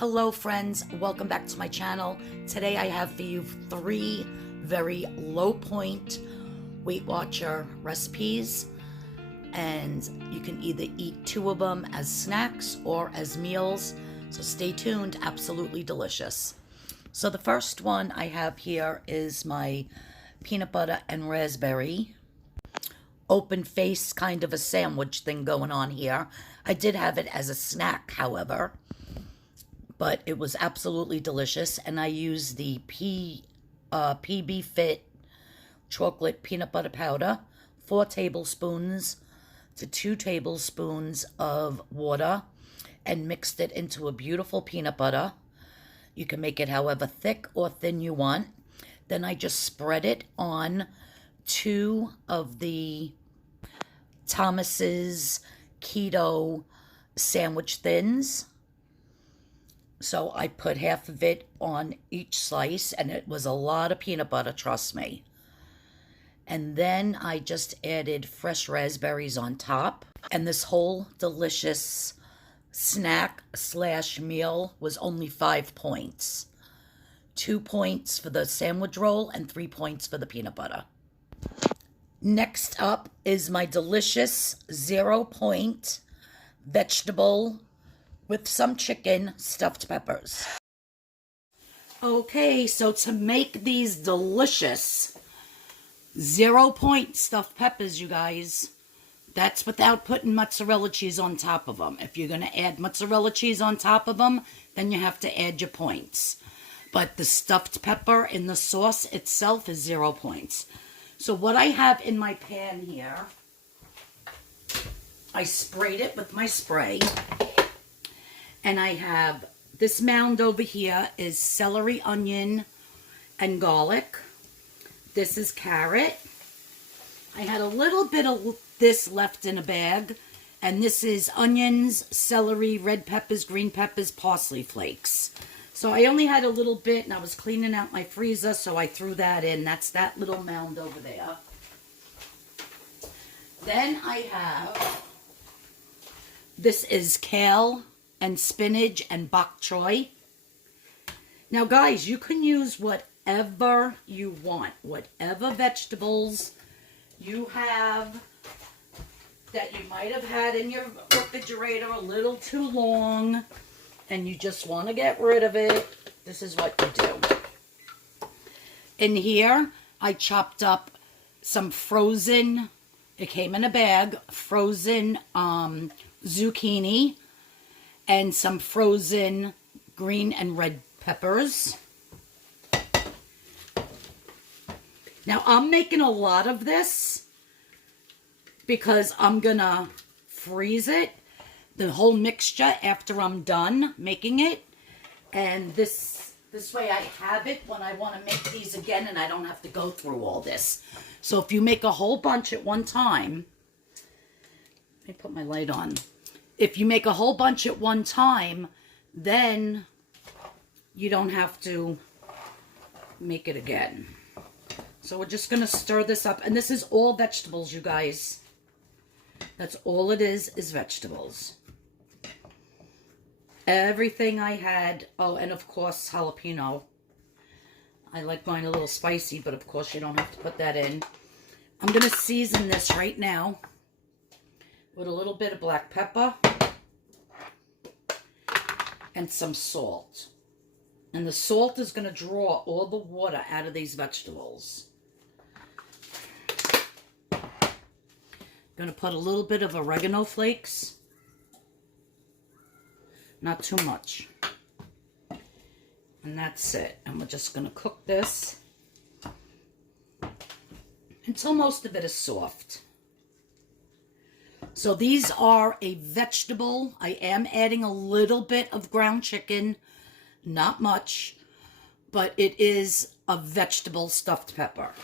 Hello friends, welcome back to my channel. Today I have for you 3 very low point Weight Watcher recipes, and you can either eat 2 of them as snacks or as meals, so stay tuned. Absolutely delicious. So the first one I have here is my peanut butter and raspberry open face kind of a sandwich thing going on here. I did have it as a snack, however, but it was absolutely delicious, and I used the PB Fit chocolate peanut butter powder, 4 tablespoons to 2 tablespoons of water, and mixed it into a beautiful peanut butter. You can make it however thick or thin you want. Then I just spread it on 2 of the Thomas's Keto sandwich thins. So I put half of it on each slice, and it was a lot of peanut butter, trust me. And then I just added fresh raspberries on top. And this whole delicious snack slash meal was only 5 points. 2 points for the sandwich roll and 3 points for the peanut butter. Next up is my delicious 0 point vegetable with some chicken stuffed peppers. Okay, so to make these delicious 0 point stuffed peppers, you guys, that's without putting mozzarella cheese on top of them. If you're going to add mozzarella cheese on top of them, then you have to add your points. But the stuffed pepper in the sauce itself is 0 points. So what I have in my pan here, I sprayed it with my spray. And I have this mound over here is celery, onion, and garlic. This is carrot. I had a little bit of this left in a bag. And this is onions, celery, red peppers, green peppers, parsley flakes. So I only had a little bit, and I was cleaning out my freezer, so I threw that in. That's that little mound over there. Then I have, this is kale and spinach and bok choy. Now guys, you can use whatever you want, whatever vegetables you have that you might have had in your refrigerator a little too long and you just want to get rid of it. This is what you do. In here, I chopped up some frozen, it came in a bag, frozen zucchini, and some frozen green and red peppers. Now, I'm making a lot of this because I'm gonna freeze it, the whole mixture, after I'm done making it. And this way I have it when I want to make these again, and I don't have to go through all this. So if you make a whole bunch at one time, let me put my light on. If you make a whole bunch at one time, then you don't have to make it again. So we're just going to stir this up. And this is all vegetables, you guys. That's all it is vegetables. Everything I had. Oh, and of course, jalapeno. I like mine a little spicy, but of course you don't have to put that in. I'm going to season this right now with a little bit of black pepper and some salt. And the salt is going to draw all the water out of these vegetables. I'm going to put a little bit of oregano flakes. Not too much. And that's it. And we're just going to cook this until most of it is soft. So these are a vegetable. I am adding a little bit of ground chicken. Not much. But it is a vegetable stuffed pepper.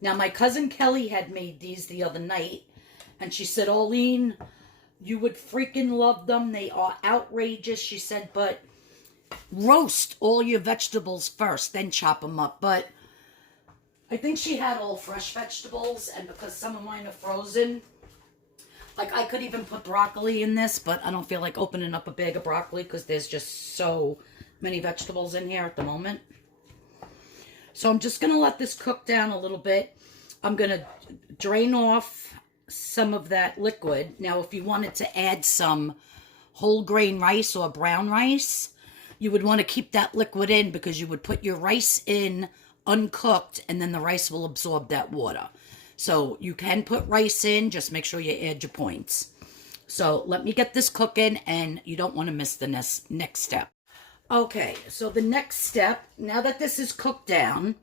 Now, my cousin Kelly had made these the other night. And she said, "Arlene, you would freaking love them. They are outrageous." She said, "But roast all your vegetables first, then chop them up." But I think she had all fresh vegetables, and because some of mine are frozen, Like, I could even put broccoli in this, but I don't feel like opening up a bag of broccoli because there's just so many vegetables in here at the moment. So I'm just going to let this cook down a little bit. I'm going to drain off some of that liquid. Now, if you wanted to add some whole grain rice or brown rice, you would want to keep that liquid in because you would put your rice in uncooked and then the rice will absorb that water. So you can put rice in, just make sure you add your points. So let me get this cooking, and you don't want to miss the next step. Okay, so the next step, now that this is cooked down,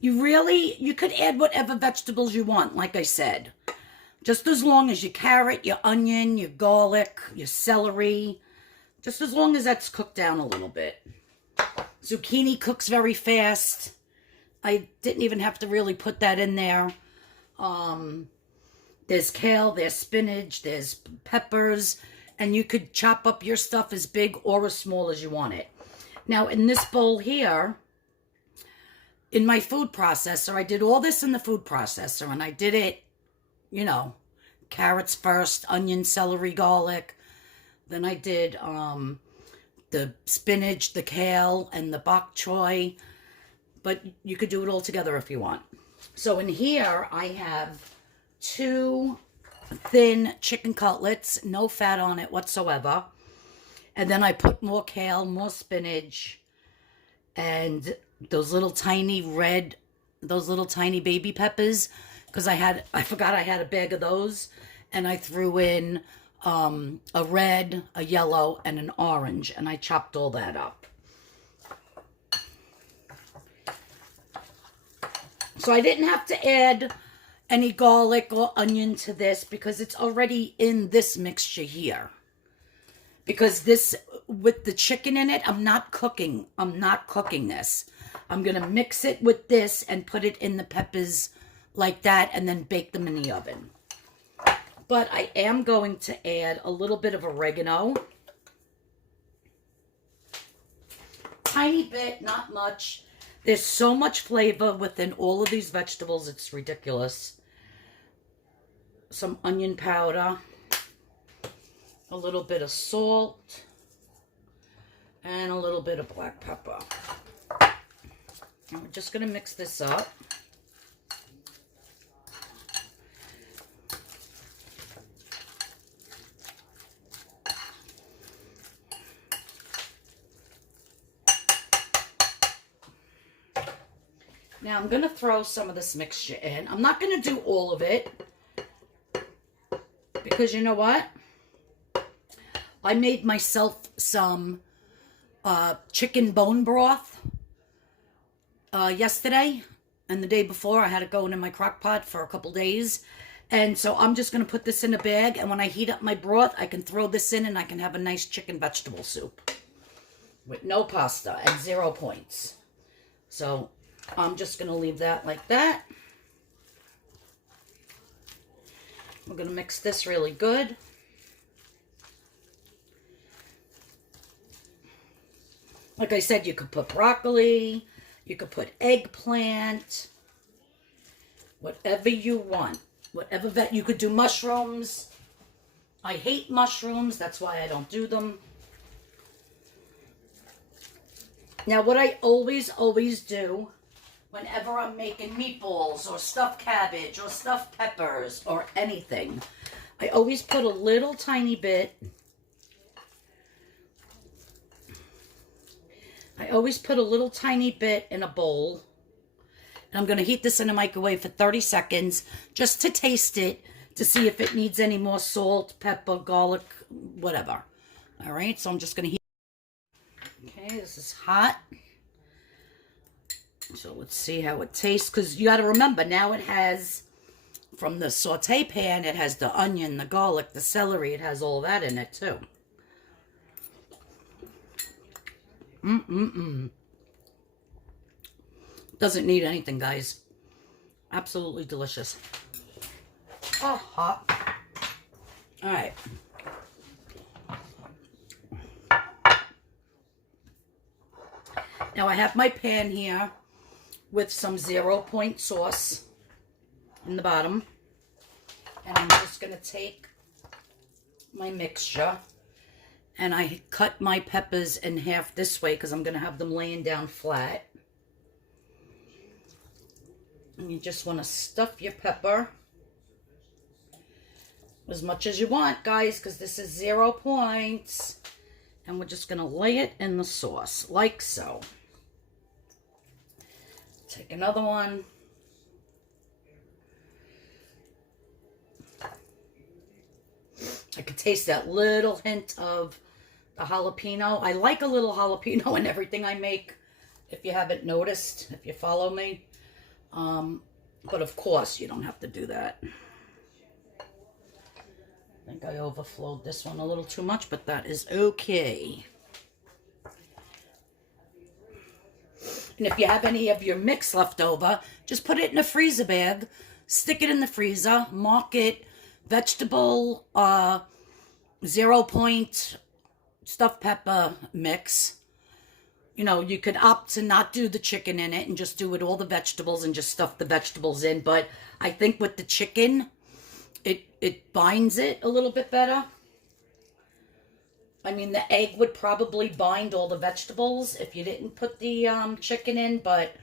you could add whatever vegetables you want, like I said. Just as long as your carrot, your onion, your garlic, your celery, just as long as that's cooked down a little bit. Zucchini cooks very fast. I didn't even have to really put that in there. There's kale, there's spinach, there's peppers, and you could chop up your stuff as big or as small as you want it. Now, in this bowl here, in my food processor, I did all this in the food processor, and I did it, you know, carrots first, onion, celery, garlic. Then I did the spinach, the kale, and the bok choy. But you could do it all together if you want. So in here, I have 2 thin chicken cutlets, no fat on it whatsoever. And then I put more kale, more spinach, and those little tiny baby peppers, because I forgot I had a bag of those, and I threw in a red, a yellow, and an orange, and I chopped all that up. So I didn't have to add any garlic or onion to this because it's already in this mixture here. Because this, with the chicken in it, I'm not cooking this. I'm going to mix it with this and put it in the peppers like that and then bake them in the oven. But I am going to add a little bit of oregano. Tiny bit, not much. There's so much flavor within all of these vegetables, it's ridiculous. Some onion powder, a little bit of salt, and a little bit of black pepper. And we're just going to mix this up. Now I'm going to throw some of this mixture in. I'm not going to do all of it because you know what? I made myself some chicken bone broth yesterday, and the day before I had it going in my crock pot for a couple days. And so I'm just going to put this in a bag, and when I heat up my broth, I can throw this in and I can have a nice chicken vegetable soup with no pasta and 0 points. So I'm just going to leave that like that. We're going to mix this really good. Like I said, you could put broccoli, you could put eggplant, whatever you want. Whatever you could do mushrooms. I hate mushrooms, that's why I don't do them. Now what I always do whenever I'm making meatballs or stuffed cabbage or stuffed peppers or anything, I always put a little tiny bit. I always put a little tiny bit in a bowl. And I'm going to heat this in a microwave for 30 seconds just to taste it, to see if it needs any more salt, pepper, garlic, whatever. All right, so I'm just going to heat. Okay, this is hot. So let's see how it tastes, because you got to remember, now it has, from the saute pan, it has the onion, the garlic, the celery, it has all that in it too. Doesn't need anything, guys. Absolutely delicious. Oh, hot. All right. Now I have my pan here with some 0 point sauce in the bottom. And I'm just going to take my mixture. And I cut my peppers in half this way because I'm going to have them laying down flat. And you just want to stuff your pepper as much as you want, guys, because this is 0 points. And we're just going to lay it in the sauce, like so. Take another one. I could taste that little hint of the jalapeno. I like a little jalapeno in everything I make, if you haven't noticed, if you follow me. But of course, you don't have to do that. I think I overflowed this one a little too much, but that is okay. And if you have any of your mix left over, just put it in a freezer bag, stick it in the freezer, mark it vegetable 0 point stuffed pepper mix. You know, you could opt to not do the chicken in it and just do it all the vegetables and just stuff the vegetables in. But I think with the chicken, it binds it a little bit better. I mean, the egg would probably bind all the vegetables if you didn't put the chicken in. But,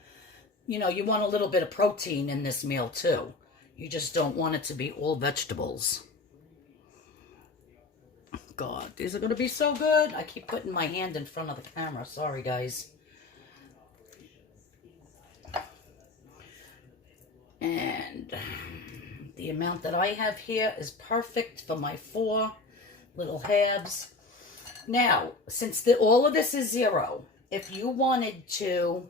you know, you want a little bit of protein in this meal too. You just don't want it to be all vegetables. God, these are going to be so good. I keep putting my hand in front of the camera. Sorry, guys. And the amount that I have here is perfect for my 4 little halves. Now, since all of this is 0, if you wanted to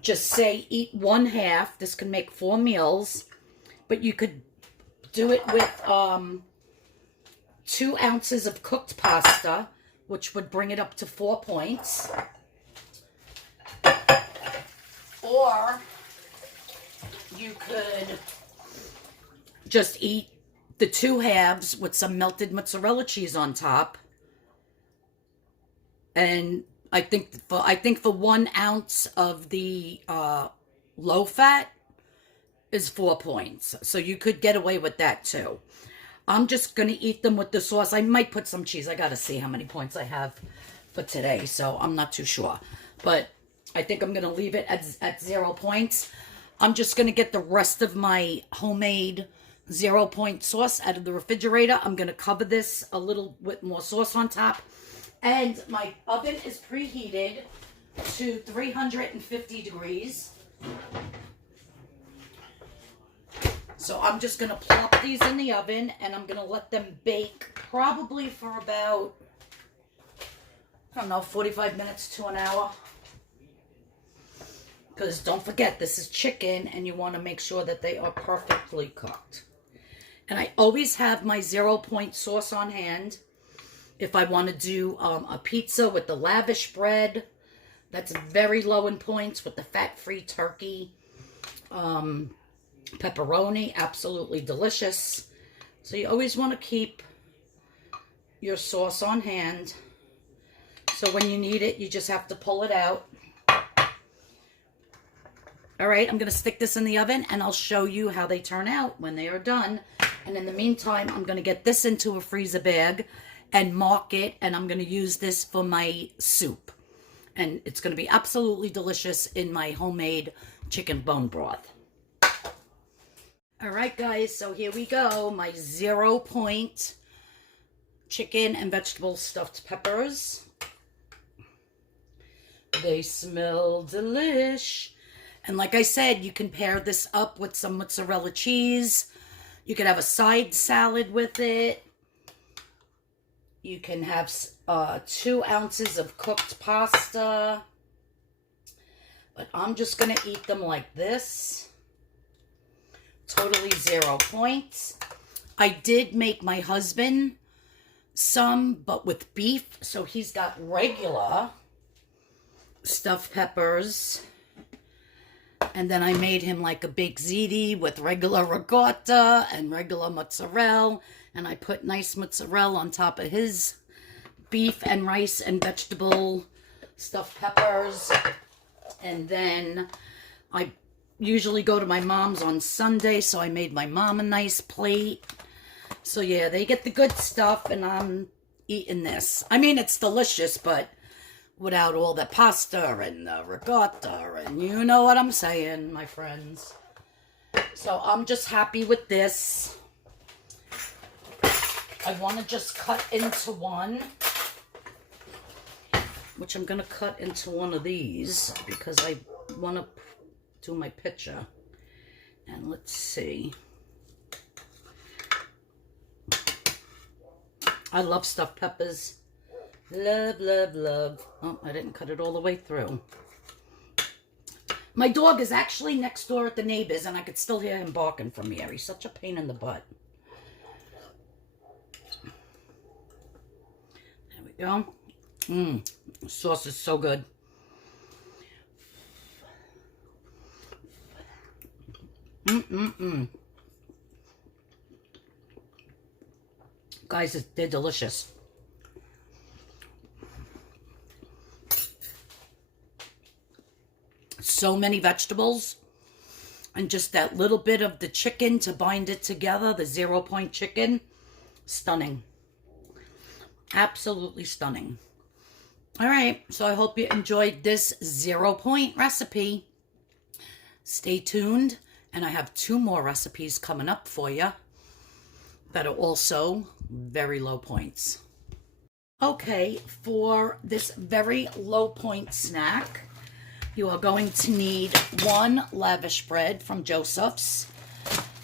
just say eat 1/2, this can make 4 meals, but you could do it with 2 ounces of cooked pasta, which would bring it up to 4 points. Or you could just eat the 2 halves with some melted mozzarella cheese on top. And I think for 1 ounce of the low fat is 4 points. So you could get away with that too. I'm just going to eat them with the sauce. I might put some cheese. I got to see how many points I have for today, so I'm not too sure. But I think I'm going to leave it at 0 points. I'm just going to get the rest of my homemade 0 point sauce out of the refrigerator. I'm going to cover this a little with more sauce on top. And my oven is preheated to 350 degrees. So I'm just going to plop these in the oven, and I'm going to let them bake probably for about, I don't know, 45 minutes to an hour. Because don't forget, this is chicken, and you want to make sure that they are perfectly cooked. And I always have my 0 point sauce on hand. If I want to do a pizza with the lavish bread, that's very low in points, with the fat-free turkey. Pepperoni, absolutely delicious. So you always want to keep your sauce on hand. So when you need it, you just have to pull it out. All right, I'm going to stick this in the oven, and I'll show you how they turn out when they are done. And in the meantime, I'm going to get this into a freezer bag and mark it, and I'm going to use this for my soup. And it's going to be absolutely delicious in my homemade chicken bone broth. All right, guys, so here we go. My 0 point chicken and vegetable stuffed peppers. They smell delish. And like I said, you can pair this up with some mozzarella cheese. You can have a side salad with it. You can have 2 ounces of cooked pasta. But I'm just going to eat them like this. Totally 0 points. I did make my husband some, but with beef. So he's got regular stuffed peppers. And then I made him like a baked ziti with regular ricotta and regular mozzarella. And I put nice mozzarella on top of his beef and rice and vegetable stuffed peppers. And then I usually go to my mom's on Sunday, so I made my mom a nice plate. So yeah, they get the good stuff and I'm eating this. I mean, it's delicious, but without all the pasta and the ricotta, and you know what I'm saying, my friends. So I'm just happy with this. I want to just cut into one, which I'm going to cut into one of these because I want to do my picture. And let's see. I love stuffed peppers. Love, love, love. Oh, I didn't cut it all the way through. My dog is actually next door at the neighbor's, and I could still hear him barking from here. He's such a pain in the butt. There we go. The sauce is so good. Guys, they're delicious. So many vegetables. And just that little bit of the chicken to bind it together. The 0 point chicken. Stunning. Absolutely stunning. Alright, so I hope you enjoyed this 0 point recipe. Stay tuned. And I have 2 more recipes coming up for you that are also very low points. Okay, for this very low point snack, you are going to need 1 lavish bread from Joseph's.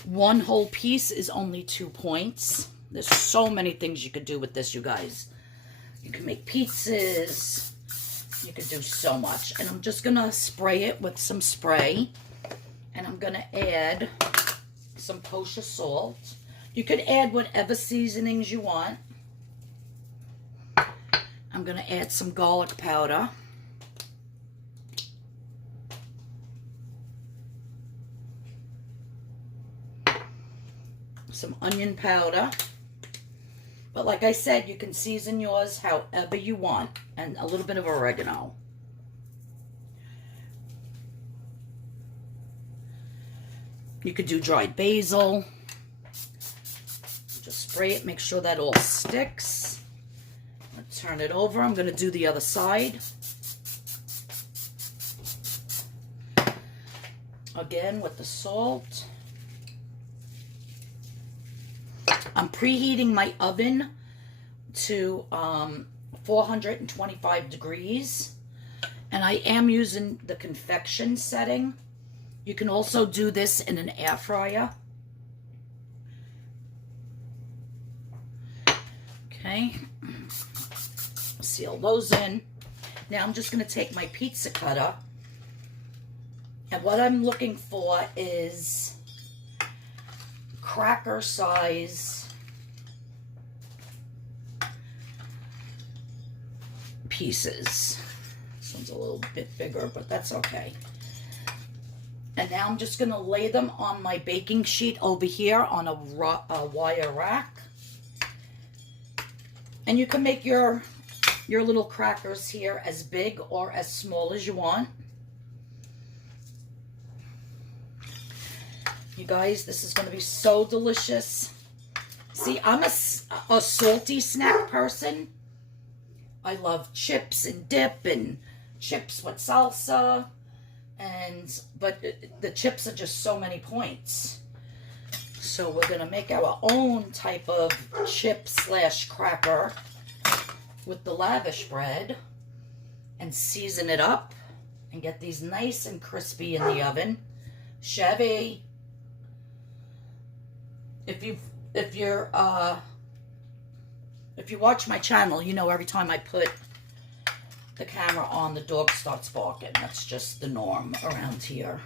1 whole piece is only 2 points. There's so many things you could do with this, you guys. You can make pizzas. You could do so much. And I'm just going to spray it with some spray. And I'm going to add some kosher salt. You could add whatever seasonings you want. I'm going to add some garlic powder. Some onion powder. But like I said, you can season yours however you want. And a little bit of oregano. You could do dried basil. Just spray it, make sure that all sticks. Let's turn it over. I'm going to do the other side. Again with the salt. I'm preheating my oven to 425 degrees. And I am using the convection setting. You can also do this in an air fryer. Okay. Seal those in. Now I'm just going to take my pizza cutter. And what I'm looking for is cracker size pieces. This one's a little bit bigger, but that's okay. And now I'm just going to lay them on my baking sheet over here on a wire rack. And you can make your little crackers here as big or as small as you want. You guys, this is going to be so delicious. See, I'm a salty snack person. I love chips and dip and chips with salsa. But the chips are just so many points. So we're going to make our own type of chip / cracker with the lavish bread and season it up and get these nice and crispy in the oven. Chevy, if you watch my channel, you know every time I put the camera on, the dog starts barking. That's just the norm around here.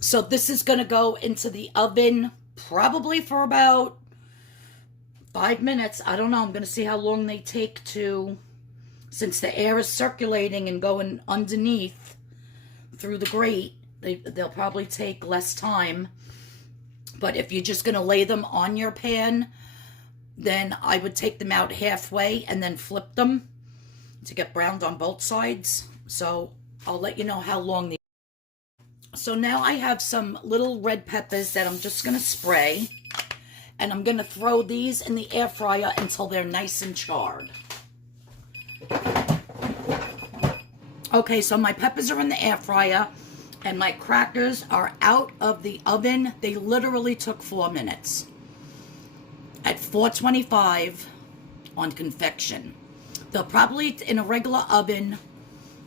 So this is going to go into the oven probably for about 5 minutes. I don't know. I'm going to see how long they take to, since the air is circulating and going underneath through the grate, they'll probably take less time. But if you're just going to lay them on your pan, then I would take them out halfway and then flip them to get browned on both sides. So I'll let you know how long the... So now I have some little red peppers that I'm just going to spray. And I'm going to throw these in the air fryer until they're nice and charred. Okay, so my peppers are in the air fryer. And my crackers are out of the oven. They literally took 4 minutes. At 425 on convection. They'll probably, in a regular oven,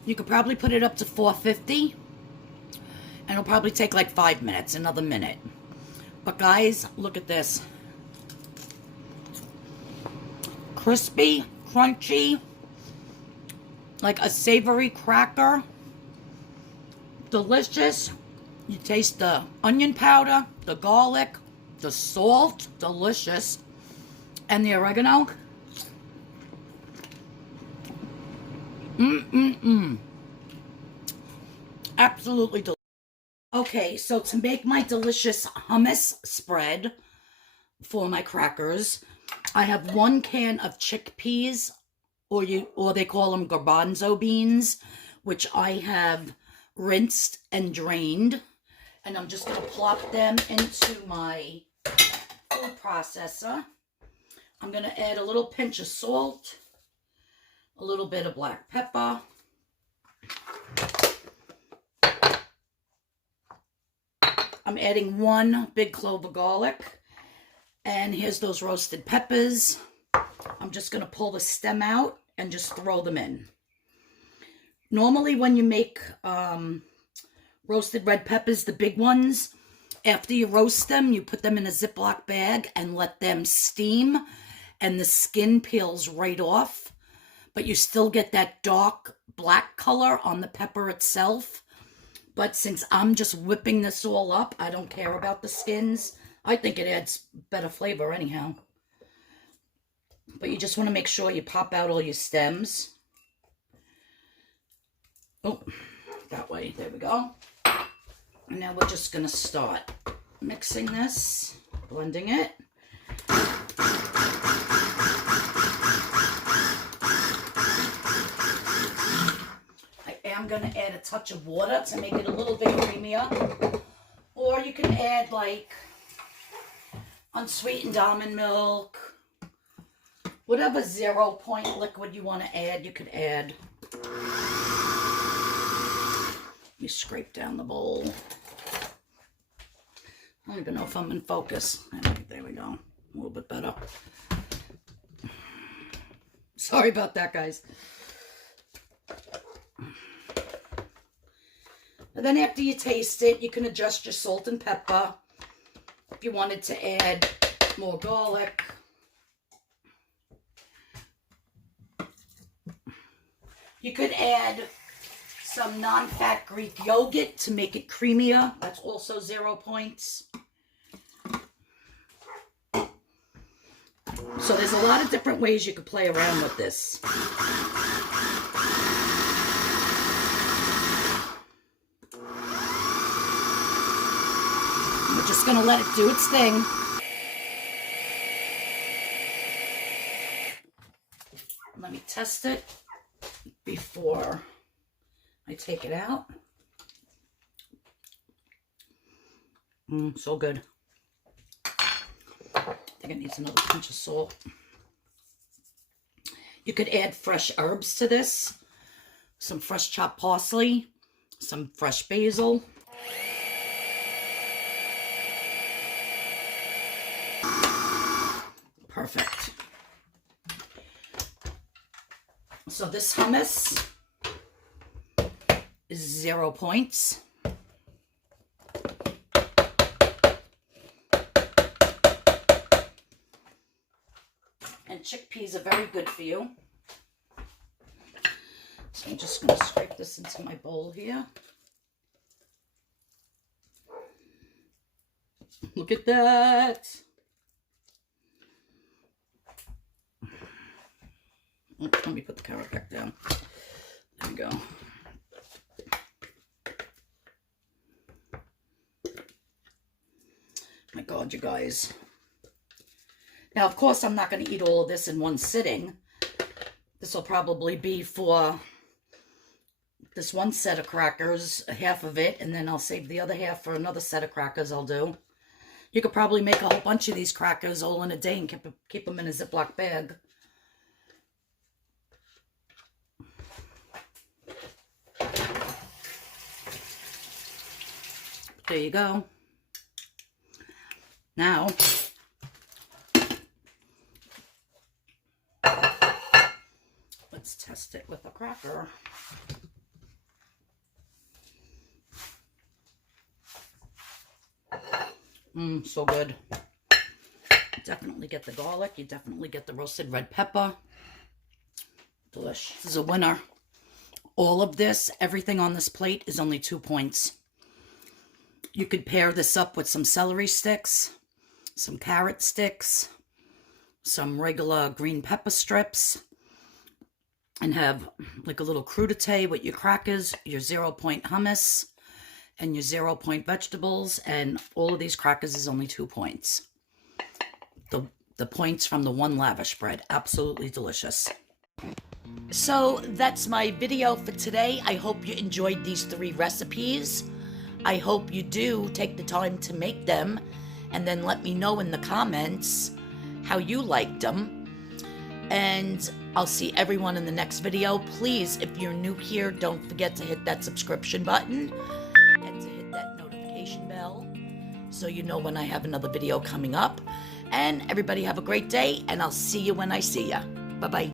you could probably put it up to 450. And it'll probably take like 5 minutes, another minute. But guys, look at this. Crispy, crunchy, like a savory cracker. Delicious. You taste the onion powder, the garlic, the salt, delicious, and the oregano. Absolutely delicious. Okay, so to make my delicious hummus spread for my crackers, I have 1 can of chickpeas, or they call them garbanzo beans, which I have rinsed and drained. And I'm just going to plop them into my food processor. I'm going to add a little pinch of salt, a little bit of black pepper, I'm adding 1 big clove of garlic. And here's those roasted peppers. I'm just going to pull the stem out and just throw them in. Normally when you make roasted red peppers, the big ones, after you roast them, you put them in a Ziploc bag and let them steam, and the skin peels right off. But you still get that dark black color on the pepper itself. But since I'm just whipping this all up, I don't care about the skins. I think it adds better flavor anyhow. But you just want to make sure you pop out all your stems. Oh, that way. There we go. And now we're just going to start mixing this, blending it. I'm going to add a touch of water to make it a little bit creamier. Or you can add like unsweetened almond milk. Whatever 0 point liquid you want to add, you could add. Let me scrape down the bowl. I don't even know if I'm in focus. There we go. A little bit better. Sorry about that, guys. And then after you taste it, you can adjust your salt and pepper. If you wanted to add more garlic. You could add some non-fat Greek yogurt to make it creamier. That's also 0 points. So there's a lot of different ways you could play around with this. We're just going to let it do its thing. Let me test it before I take it out. So good. I think it needs another pinch of salt. You could add fresh herbs to this. Some fresh chopped parsley, some fresh basil. Perfect. So this hummus is 0 points. And chickpeas are very good for you. So I'm just going to scrape this into my bowl here. Look at that. Let me put the carrot back down. There we go. My God, you guys. Now, of course, I'm not going to eat all of this in one sitting. This will probably be for this one set of crackers, half of it, and then I'll save the other half for another set of crackers I'll do. You could probably make a whole bunch of these crackers all in a day and keep them in a Ziploc bag. There you go. Now, let's test it with a cracker. So good. Definitely get the garlic. You definitely get the roasted red pepper. Delish. This is a winner. All of this, everything on this plate is only 2 points. You could pair this up with some celery sticks, some carrot sticks, some regular green pepper strips, and have like a little crudité with your crackers, your 0 point hummus, and your 0 point vegetables, and all of these crackers is only 2 points. The points from the one lavish bread. Absolutely delicious. So that's my video for today. I hope you enjoyed these 3 recipes. I hope you do take the time to make them and then let me know in the comments how you liked them. And I'll see everyone in the next video. Please, if you're new here, don't forget to hit that subscription button and to hit that notification bell so you know when I have another video coming up. And everybody have a great day, and I'll see you when I see ya. Bye-bye.